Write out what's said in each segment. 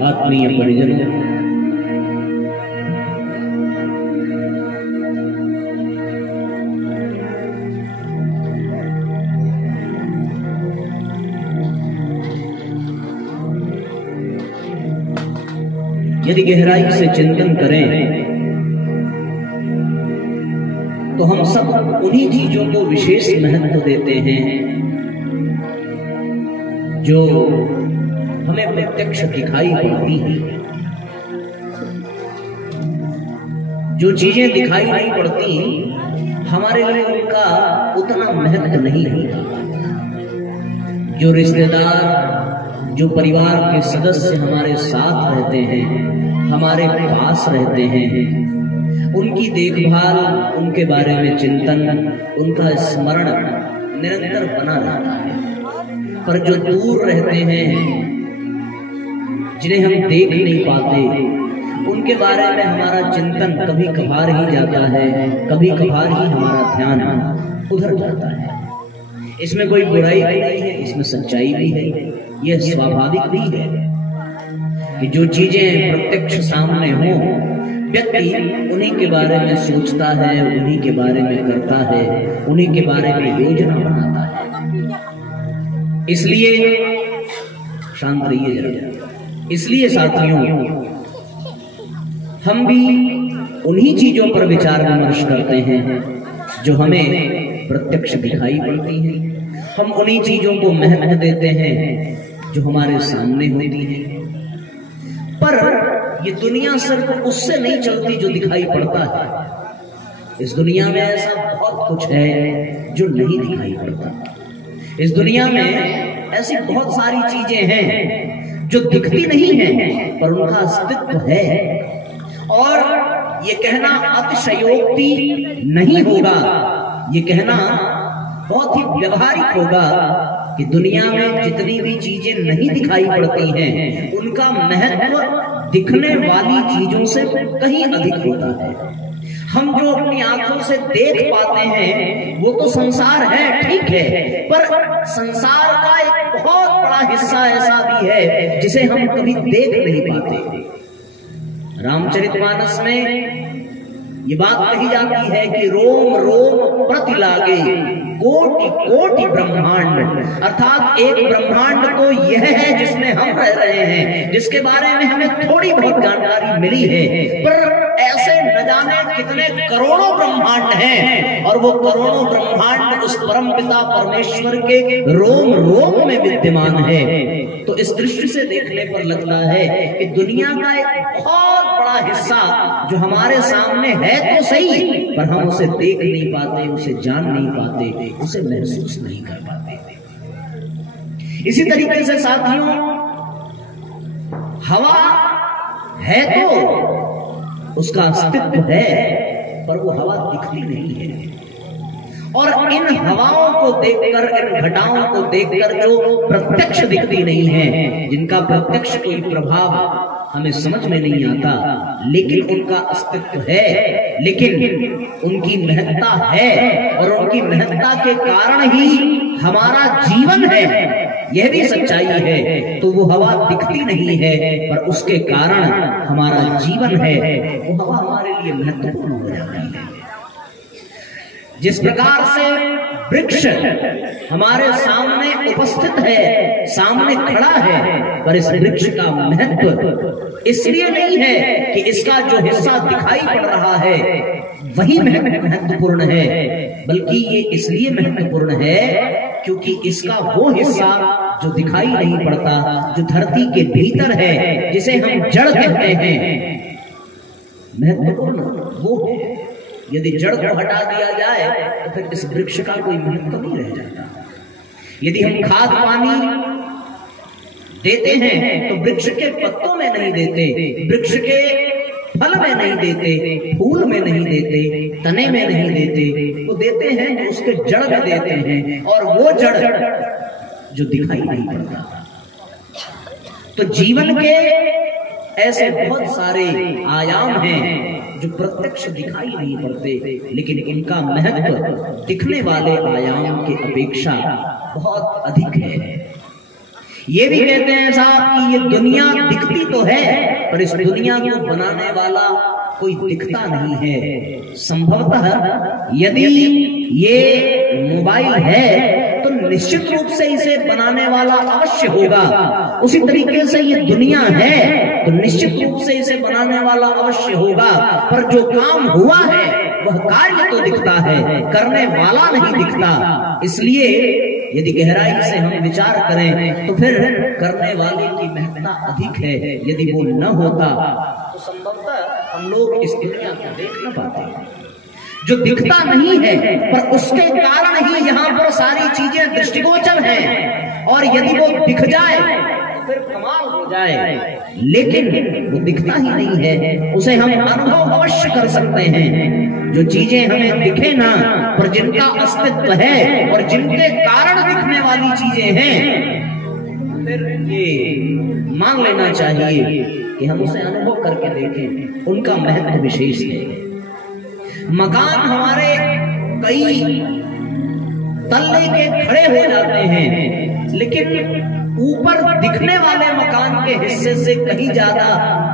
आत्मीय परिजनों, यदि गहराई से चिंतन करें तो हम सब उन्हीं चीजों को विशेष महत्व देते हैं जो हमें प्रत्यक्ष दिखाई पड़ती हैं। जो चीजें दिखाई नहीं पड़ती हमारे लिए उनका उतना महत्व नहीं होता। जो रिश्तेदार, जो परिवार के सदस्य हमारे साथ रहते हैं, हमारे पास रहते हैं, उनकी देखभाल, उनके बारे में चिंतन, उनका स्मरण निरंतर बना रहता है। पर जो दूर रहते हैं, जिन्हें हम देख नहीं पाते, उनके बारे में हमारा चिंतन कभी कभार ही जाता है, कभी कभार ही हमारा ध्यान उधर जाता है। इसमें कोई बुराई भी नहीं है, इसमें सच्चाई भी है। यह स्वाभाविक भी है कि जो चीजें प्रत्यक्ष सामने हो, व्यक्ति उन्हीं के बारे में सोचता है, उन्हीं के बारे में करता है, उन्हीं के बारे में योजना बनाता है। इसलिए शांत रहिए जरा। इसलिए साथियों, हम भी उन्हीं चीजों पर विचार विमर्श करते हैं जो हमें प्रत्यक्ष दिखाई पड़ती हैं। हम उन्हीं चीजों को महत्व देते हैं जो हमारे सामने होती हैं। पर ये दुनिया सिर्फ उससे नहीं चलती जो दिखाई पड़ता है। इस दुनिया में ऐसा बहुत कुछ है जो नहीं दिखाई पड़ता। इस दुनिया में ऐसी बहुत सारी चीजें हैं जो दिखती नहीं हैं पर उनका अस्तित्व है। और ये कहना अतिशयोक्ति नहीं होगा, ये कहना बहुत ही व्यवहारिक होगा कि दुनिया में जितनी भी चीजें नहीं दिखाई पड़ती हैं, उनका महत्व दिखने वाली चीजों से कहीं अधिक होता है। हम जो अपनी आंखों से देख पाते हैं वो तो संसार है, ठीक है, पर संसार का एक बहुत बड़ा हिस्सा ऐसा भी है जिसे हम कभी देख नहीं पाते। रामचरितमानस में ये बात कही जाती है कि रोम रोम प्रति लागे कोटि कोटि ब्रह्मांड, अर्थात एक ब्रह्मांड तो यह है जिसमें हम रह रहे हैं, जिसके बारे में हमें थोड़ी बहुत जानकारी मिली है, पर ऐसे न जाने कितने करोड़ों ब्रह्मांड हैं और वो करोड़ों ब्रह्मांड उस परमपिता परमेश्वर के रोम रोम में विद्यमान है। तो इस दृष्टि से देखने पर लगता है कि दुनिया का एक बहुत बड़ा हिस्सा जो हमारे सामने है तो सही, पर हम उसे देख नहीं पाते, उसे जान नहीं पाते, उसे महसूस नहीं कर पाते। इसी तरीके से साथियों, हवा है तो उसका अस्तित्व है, पर वो हवा दिखती नहीं है। और इन हवाओं को देखकर, इन घटाओं को देखकर जो प्रत्यक्ष दिखती नहीं है, जिनका प्रत्यक्ष कोई प्रभाव हमें समझ में नहीं आता, लेकिन उनका अस्तित्व है, लेकिन उनकी महत्ता है और उनकी महत्ता के कारण ही हमारा जीवन है, यह भी सच्चाई है। तो वो हवा दिखती नहीं है पर उसके कारण हमारा जीवन है, वो हवा हमारे लिए महत्वपूर्ण हो जाती है। जिस प्रकार से वृक्ष हमारे सामने उपस्थित है, सामने खड़ा है, पर इस वृक्ष का महत्व इसलिए नहीं है कि इसका जो हिस्सा दिखाई पड़ रहा है वही महत्वपूर्ण है, बल्कि ये इसलिए महत्वपूर्ण है क्योंकि इसका वो हिस्सा जो दिखाई नहीं पड़ता, जो धरती के भीतर है, जिसे हम जड़ कहते हैं, महत्वपूर्ण वो है। यदि जड़ को हटा दिया जाए तो फिर इस वृक्ष का कोई महत्व नहीं रह जाता। यदि हम खाद पानी देते हैं तो वृक्ष के पत्तों में नहीं देते, वृक्ष के फल में नहीं देते, फूल में नहीं देते, तने में नहीं देते, वो देते हैं जो उसके जड़ में देते हैं, और वो जड़ जो दिखाई नहीं पड़ता। तो जीवन के ऐसे बहुत सारे आयाम हैं जो प्रत्यक्ष दिखाई नहीं पड़ते, लेकिन इनका महत्व दिखने वाले आयाम की अपेक्षा बहुत अधिक है। ये भी कहते हैं साहब कि ये दुनिया दिखती तो है पर इस दुनिया को बनाने वाला कोई दिखता नहीं है। संभवतः यदि ये मोबाइल है तो निश्चित रूप से इसे बनाने वाला अवश्य होगा। उसी तरीके से ये दुनिया है तो निश्चित रूप से इसे बनाने वाला अवश्य होगा, पर जो काम हुआ है वह कार्य तो दिखता है, करने वाला नहीं दिखता। इसलिए यदि गहराई से हम विचार करें तो फिर करने वाले की महत्ता अधिक है। यदि वो न होता तो संभवतः हम लोग इस दुनिया को देख न पाते। जो दिखता नहीं है पर उसके कारण ही यहाँ पर सारी चीजें दृष्टिगोचर हैं, और यदि वो दिख जाए तो फिर कमाल हो जाए, लेकिन वो दिखता ही नहीं है। उसे हम अनुभव अवश्य कर सकते हैं। जो चीजें हमें दिखे ना पर जिनका अस्तित्व है और जिनके कारण दिखने वाली चीजें हैं, फिर ये मान लेना चाहिए कि हम उसे अनुभव करके देखें, उनका महत्व विशेष है। मकान हमारे कई तल्ले के खड़े हो जाते हैं, लेकिन ऊपर दिखने वाले मकान के हिस्से से कहीं ज्यादा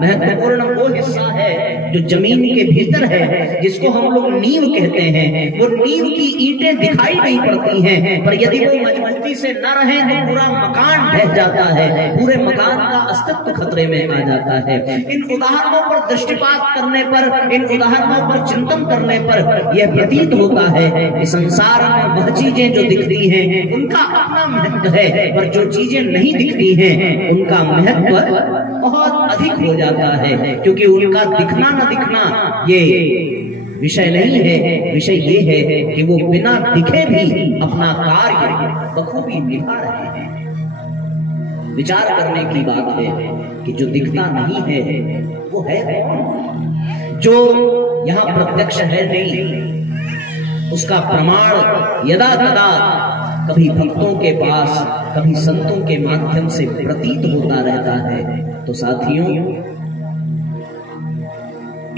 महत्वपूर्ण वो हिस्सा है जो जमीन के भीतर है, जिसको हम लोग नींव कहते हैं। वो नींव की ईंटें दिखाई नहीं पड़ती हैं, पर यदि वो मजबूती से न रहे तो पूरा मकान ढह जाता है, पूरे मकान का अस्तित्व खतरे में आ जाता है। इन उदाहरणों पर दृष्टिपात करने पर, इन उदाहरणों पर चिंतन करने पर यह प्रतीत होता है कि संसार में वह चीजें जो दिखती हैं उनका अपना महत्व है, पर जो चीजें नहीं दिखती हैं उनका महत्व बहुत अधिक हो जाता है, क्योंकि उनका दिखना न दिखना ये विषय नहीं है। विषय ये है कि वो बिना दिखे भी अपना कार्य बखूबी निभा रहे हैं। विचार करने की बात है कि जो दिखता नहीं है वो है कौन? जो यहाँ प्रत्यक्ष है नहीं, उसका प्रमाण यदा तदा कभी भक्तों के पास, कभी संतों के माध्यम से प्रतीत होता रहता है। तो साथियों,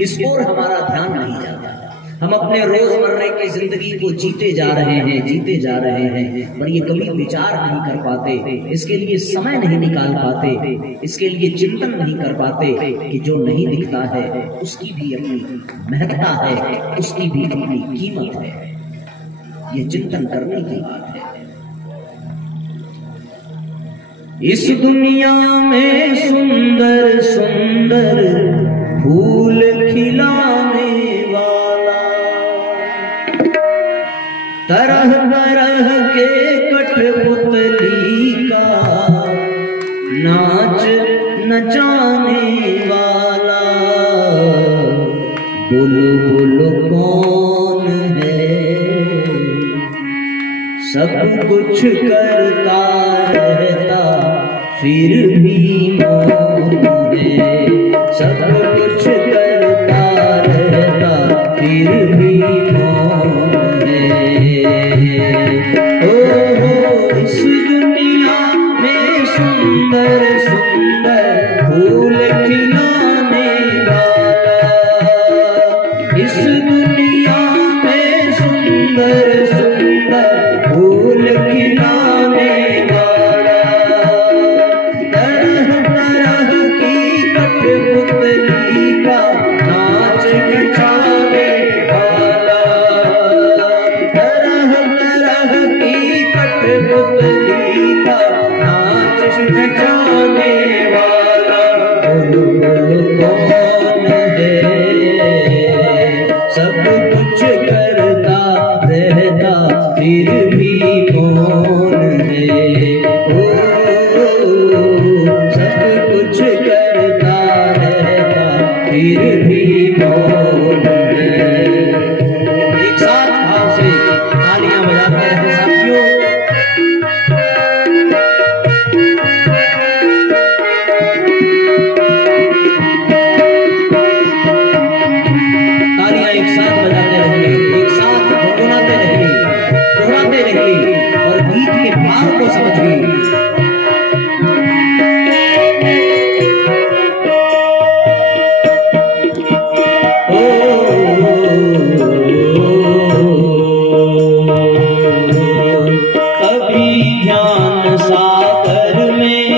इस ओर हमारा ध्यान नहीं जाता। हम अपने रोजमर्रा की जिंदगी को जीते जा रहे हैं, पर ये कभी विचार नहीं कर पाते, इसके लिए समय नहीं निकाल पाते, इसके लिए चिंतन नहीं कर पाते कि जो नहीं दिखता है उसकी भी अपनी महत्ता है, उसकी भी अपनी कीमत है। ये चिंतन करने की बात है। इस दुनिया में सुंदर सुंदर फूल खिलाने वाला, तरह तरह के कठपुतली का नाच नचाने वाला, बुलबुल कौन है? सब कुछ करता रहता फिर भी मौन है, सब कुछ करता रहता फिर भी मौन है। ओ इस दुनिया में सुंदर सुंदर फूल खिलाने वाला, इस दुनिया में सुंदर सुंदर फूल खिलाने वाला, तरह तरह की कठपुतली का नाच नचाने वाला, तरह तरह की कठपुतली का नाच नचाने वाला, बुलबुल कौन है? सब कुछ करता रहता फिर भी कौन है? ओ सब कुछ करता रहता फिर भी कौन है? एक साथ भाव से तालियां बजाते हैं साथियों। तालियां एक साथ बजाते रहिए, एक साथ गुनगुनाते रहिए, दोहराते रहिए और गीत के भाव को समझिए। कभी ध्यान सागर में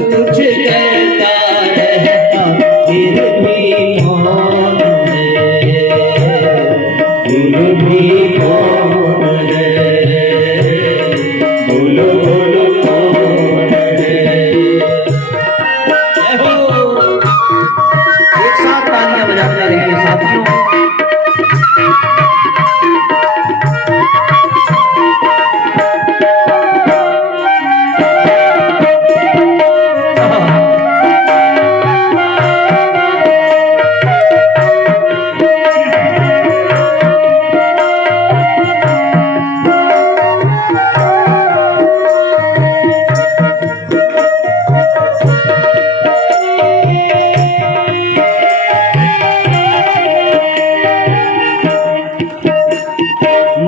कुछ कहता रहता फिर भी मौन है, फिर भी मौन है, बोलो बोलो कौन है। एक साथ तालियां बजाते रहिए साथियों।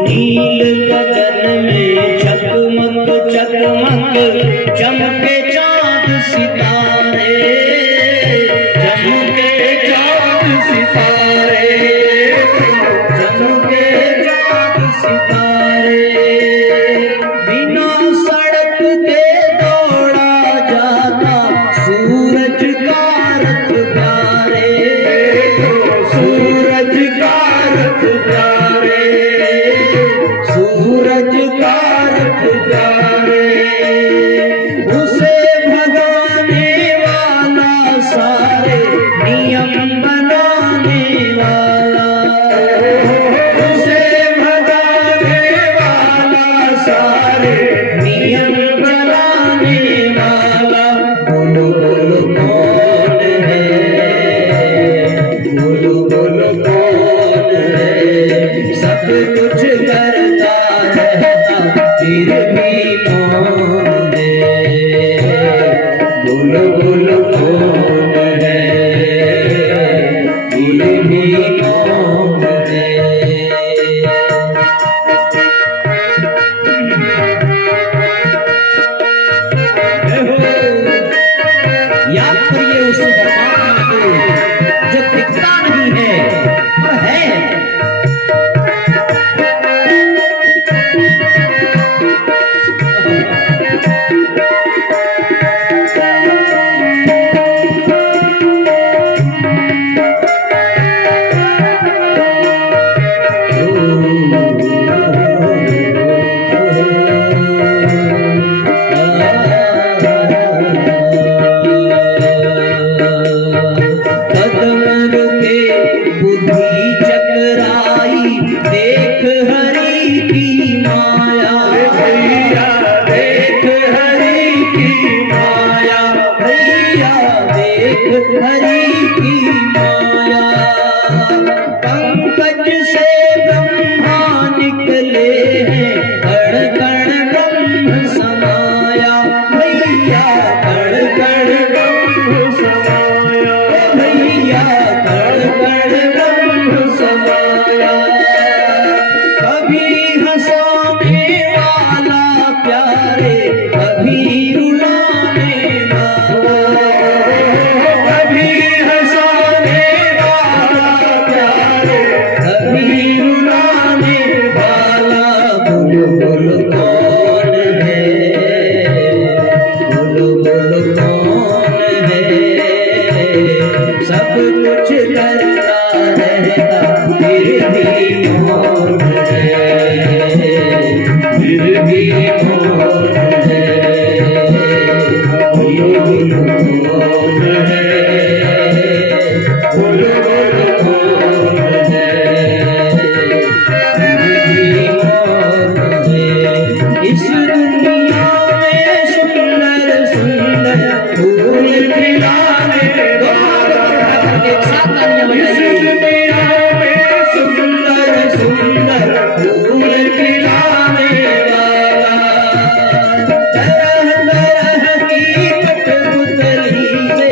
नील गगन में चकमक चकमक चमके चांद सितारे, चमके चांद सितारे, चमके चांद सितारे। बिना सड़क के दौड़ा जाता सूरज का रथ प्यारे, सूरज का रथ प्यारे, सूरज का रथ प्यारे। उसे भगाने वाला सारे नियम बनाने वाला, उसे भगाने वाला सारे नियम बनाने वाला। बोलो बोलो कौन है, बोलो बोलो कौन है। सब कुछ करता रहता फिर भी मौन है, बोलो बोलो कौन है, फिर भी मौन है। याद करिए उस परमात्मा को जो दिखता नहीं है पर है। कदम रुके बुद्धि चकराई देख हरि की माया, भैया देख हरि की माया, भैया देख हरि की माया। पंकज से ब्रह्मा निकले हैं कण कण ब्रह्म समाया, भैया कण कण ब्रह्म समाया, भैया कण कण ब्रह्म समाया। कभी हंसाने वाला प्यारे कभी रुलाने वाला, कभी हंसाने वाला प्यारे कभी रुलाने वाला। बोलो बोलो कौन है, बोलो बोलो कौन है। सब कुछ करता रहता फिर भी मौन है, फिर भी मौन है। बोलो बोलो कौन है, बोलो बोलो कौन है, फिर भी मौन है। इस दुनिया में सुंदर सुंदर फूल खिलाने वाला, एक साथ तालियां बजाइए। इस दुनिया में सुंदर सुंदर फूल खिलाने वाला, तरह तरह की कठपुतली से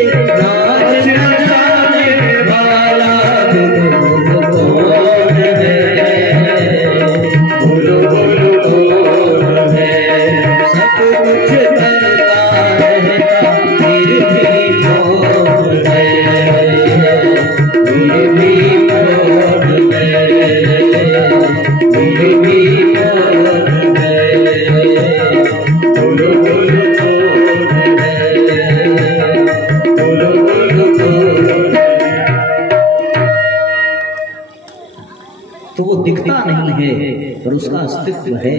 तो वो दिखता नहीं है पर उसका अस्तित्व है।